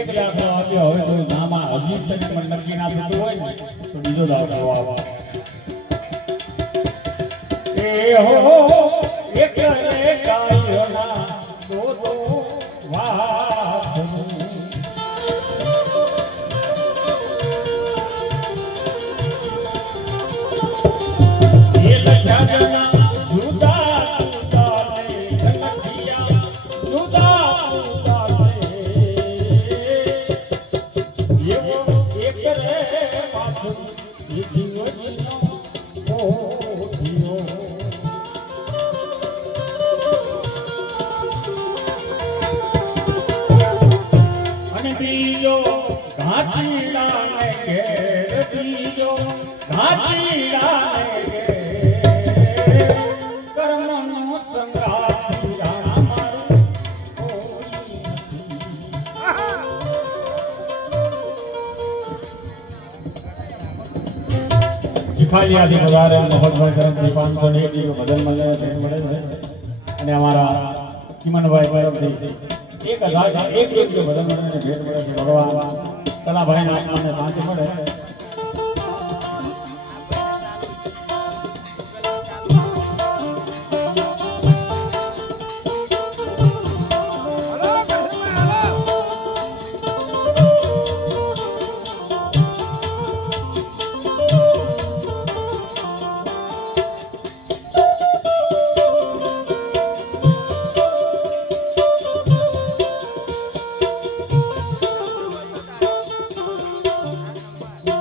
એક દાખલો આપ્યો. હવે કોઈ નામાં અજીત છે પણ નક્કી ના થતું હોય ને તો બીજો દાખલો આવો. એ હો એક કાયો ના દો વાત એ લખ્યા જના ખાલિયાથી વધારે મોહનભાઈ તરફથી 501 ભજન મળે છે અને અમારા ચિમનભાઈ તરફથી 1000 એક ભજન મળે છે ભેટ મળે છે. ભગવાન કલાભાઈના આત્માને શાંતિ મળે.